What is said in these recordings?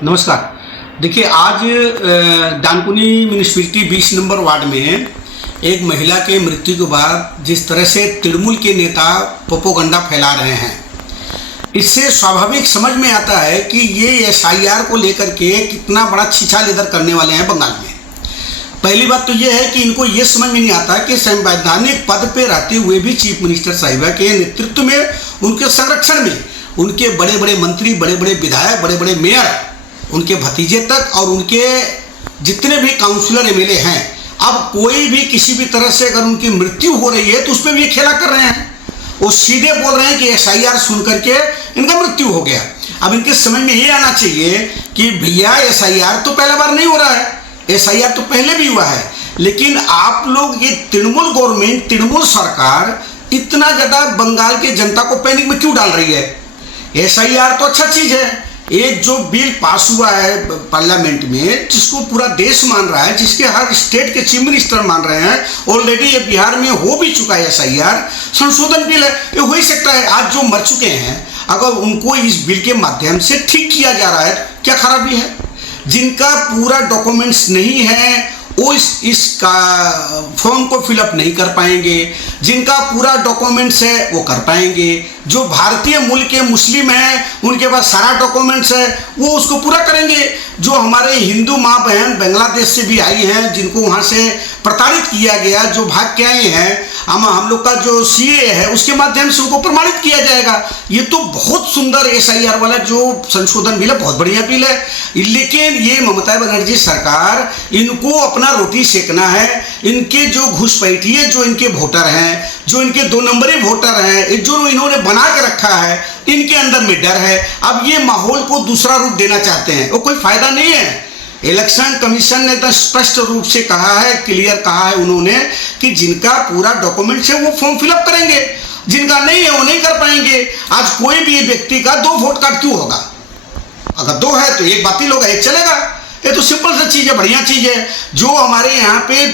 नमस्कार। देखिए, आज डानकुनी म्यूनिसिपैलिटी 20 नंबर वार्ड में एक महिला के मृत्यु के बाद जिस तरह से तृणमूल के नेता प्रोपेगेंडा फैला रहे हैं, इससे स्वाभाविक समझ में आता है कि ये एसआईआर को लेकर के कितना बड़ा छीछा लेदर करने वाले हैं बंगाल में। पहली बात तो ये है कि इनको ये समझ में नहीं आता कि संवैधानिक पद पे रहते हुए भी चीफ मिनिस्टर साहिबा के नेतृत्व में, उनके संरक्षण में, उनके बड़े बड़े मंत्री, बड़े बड़े विधायक, बड़े बड़े मेयर, उनके भतीजे तक और उनके जितने भी काउंसिलर एमएलए हैं, अब कोई भी किसी भी तरह से अगर उनकी मृत्यु हो रही है तो उस पर भी ये खेला कर रहे हैं। वो सीधे बोल रहे हैं कि एसआईआर सुन करके इनका मृत्यु हो गया। अब इनके समझ में ये आना चाहिए कि भैया एसआईआर तो पहला बार नहीं हो रहा है, एसआईआर तो पहले भी हुआ है, लेकिन आप लोग ये तृणमूल गवर्नमेंट, तृणमूल सरकार इतना ज़्यादा बंगाल के जनता को पैनिक में क्यों डाल रही है? एसआईआर तो अच्छा चीज़ है। एक जो बिल पास हुआ है पार्लियामेंट में, जिसको पूरा देश मान रहा है, जिसके हर स्टेट के चीफ मिनिस्टर मान रहे हैं, ऑलरेडी ये बिहार में हो भी चुका है एसआईआर संशोधन बिल है, ये हो ही सकता है। आज जो मर चुके हैं, अगर उनको इस बिल के माध्यम से ठीक किया जा रहा है, क्या खराबी है? जिनका पूरा डॉक्यूमेंट्स नहीं है वो इसका फॉर्म को फिलअप नहीं कर पाएंगे, जिनका पूरा डॉक्यूमेंट्स है वो कर पाएंगे। जो भारतीय मूल के मुस्लिम हैं, उनके पास सारा डॉक्यूमेंट्स है, वो उसको पूरा करेंगे। जो हमारे हिंदू माँ बहन बांग्लादेश से भी आई हैं, जिनको वहाँ से प्रताड़ित किया गया, जो भाग के आए हैं, हम लोग का जो सीए है उसके माध्यम से उनको प्रमाणित किया जाएगा। ये तो बहुत सुंदर एसआईआर वाला जो संशोधन बिल है, बहुत बढ़िया बिल है। लेकिन ये ममता बनर्जी सरकार, इनको अपना रोटी सेकना है। इनके जो घुसपैठिए जो इनके वोटर हैं, जो इनके 2 नंबरी वोटर हैं, जो इन्होंने बना के रखा है, इनके अंदर में डर है। अब ये माहौल को दूसरा रूप देना चाहते हैं, वो कोई फायदा नहीं है। इलेक्शन कमीशन ने तो स्पष्ट रूप से कहा है, क्लियर कहा है उन्होंने कि जिनका पूरा डॉक्यूमेंट्स है वो फॉर्म फिलअप करेंगे, जिनका नहीं है वो नहीं कर पाएंगे। आज कोई भी व्यक्ति का 2 वोट कार्ड क्यों होगा? अगर 2 है तो एक बातिल होगा, एक चलेगा। ये तो सिंपल सा चीज़ है, बढ़िया चीज़ है। जो हमारे यहाँ पे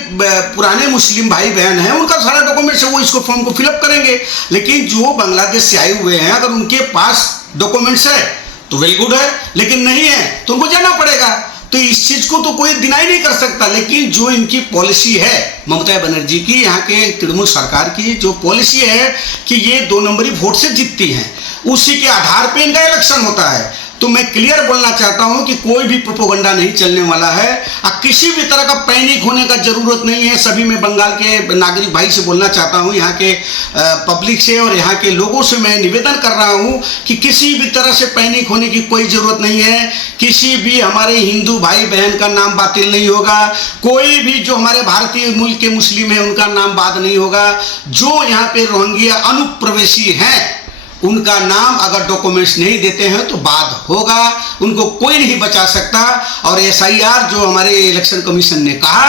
पुराने मुस्लिम भाई बहन हैं, उनका सारा डॉक्यूमेंट्स है, वो इसको फॉर्म को फिलअप करेंगे। लेकिन जो बांग्लादेश से आए हुए हैं, अगर उनके पास डॉक्यूमेंट्स है तो वेल गुड है, लेकिन नहीं है तो उनको जाना पड़ेगा। तो इस चीज़ को तो कोई डिनाई नहीं कर सकता। लेकिन जो इनकी पॉलिसी है ममता बनर्जी की, यहाँ के तृणमूल सरकार की जो पॉलिसी है कि ये 2 नंबरी वोट से जीतती हैं, उसी के आधार पे इनका इलेक्शन होता है। तो मैं क्लियर बोलना चाहता हूं कि कोई भी प्रोपेगेंडा नहीं चलने वाला है और किसी भी तरह का पैनिक होने का जरूरत नहीं है। सभी मैं बंगाल के नागरिक भाई से बोलना चाहता हूं, यहाँ के पब्लिक से और यहाँ के लोगों से मैं निवेदन कर रहा हूं कि किसी भी तरह से पैनिक होने की कोई ज़रूरत नहीं है। किसी भी हमारे हिंदू भाई बहन का नाम बातिल नहीं होगा, कोई भी जो हमारे भारतीय मूल के मुस्लिम हैं उनका नाम बाद नहीं होगा। जो यहाँ पे रोहिंग्या अनुप्रवेशी हैं, उनका नाम अगर डॉक्यूमेंट्स नहीं देते हैं तो बाद होगा, उनको कोई नहीं बचा सकता। और एसआईआर जो हमारे इलेक्शन कमीशन ने कहा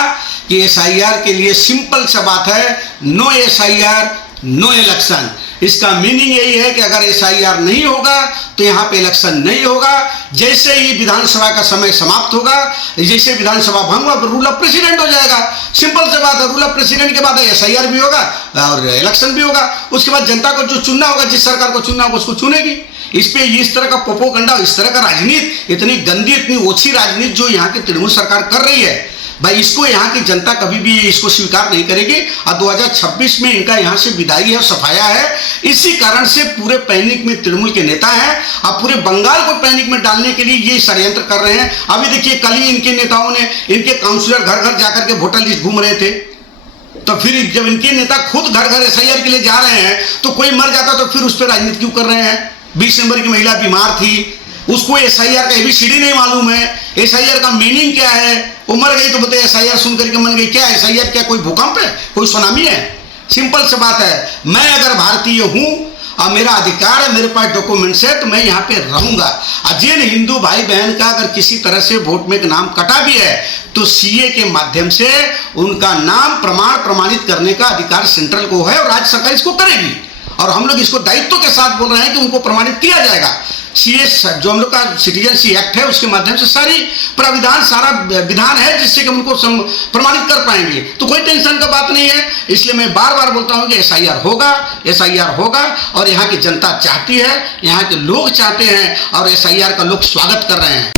कि एसआईआर के लिए सिंपल सा बात है, नो एसआईआर नो इलेक्शन। इसका मीनिंग यही है कि अगर एसआईआर नहीं होगा तो यहाँ पे इलेक्शन नहीं होगा। जैसे ही विधानसभा का समय समाप्त होगा, जैसे विधानसभा भंग हुआ, रूल ऑफ प्रेसिडेंट हो जाएगा। सिंपल सी बात है, रूल ऑफ प्रेसिडेंट के बाद एसआईआर भी होगा और इलेक्शन भी होगा। उसके बाद जनता को जो चुनना होगा, जिस सरकार को चुनना होगा उसको चुनेगी। इस पे इस तरह का प्रोपेगेंडा, इस तरह का राजनीति, इतनी गंदी, इतनी ओछी राजनीति जो यहाँ की तृणमूल सरकार कर रही है, भाई इसको यहाँ की जनता कभी भी इसको स्वीकार नहीं करेगी। और 2026 में इनका यहाँ से विदाई है, सफाया है। इसी कारण से पूरे पैनिक में तृणमूल के नेता हैं और पूरे बंगाल को पैनिक में डालने के लिए ये षड्यंत्र कर रहे हैं। अभी देखिए, कल ही इनके नेताओं ने, इनके काउंसिलर घर घर जाकर के वोटर लिस्ट घूम रहे थे। तो फिर जब इनके नेता खुद घर घर एसआईआर के लिए जा रहे हैं तो कोई मर जाता तो फिर उस पर राजनीति क्यों कर रहे हैं? 20 नंबर की महिला बीमार थी, उसको एसआईआर का ABCD नहीं मालूम है, एसआईआर का मीनिंग क्या है। वो मर गई तो बताइए एसआईआर सुन करके मन गई क्या? एसआईआर क्या कोई भूकंप है, कोई सुनामी है? सिंपल सी बात है, मैं अगर भारतीय हूँ और मेरा अधिकार है, मेरे पास डॉक्यूमेंट्स है, तो मैं यहाँ पे रहूँगा। और जिन हिंदू भाई बहन का अगर किसी तरह से वोट में नाम कटा भी है तो सीए के माध्यम से उनका नाम प्रमाणित करने का अधिकार सेंट्रल को है और राज्य सरकार इसको करेगी। और हम लोग इसको दायित्व के साथ बोल रहे हैं कि उनको प्रमाणित किया जाएगा। सीए जो हम लोग का सिटीजनशिप एक्ट है उसके माध्यम से सारी प्राविधान, सारा विधान है जिससे कि हम उनको प्रमाणित कर पाएंगे। तो कोई टेंशन का बात नहीं है। इसलिए मैं बार बार बोलता हूं कि एसआईआर होगा, एसआईआर होगा और यहाँ की जनता चाहती है, यहाँ के लोग चाहते हैं और एसआईआर का लोग स्वागत कर रहे हैं।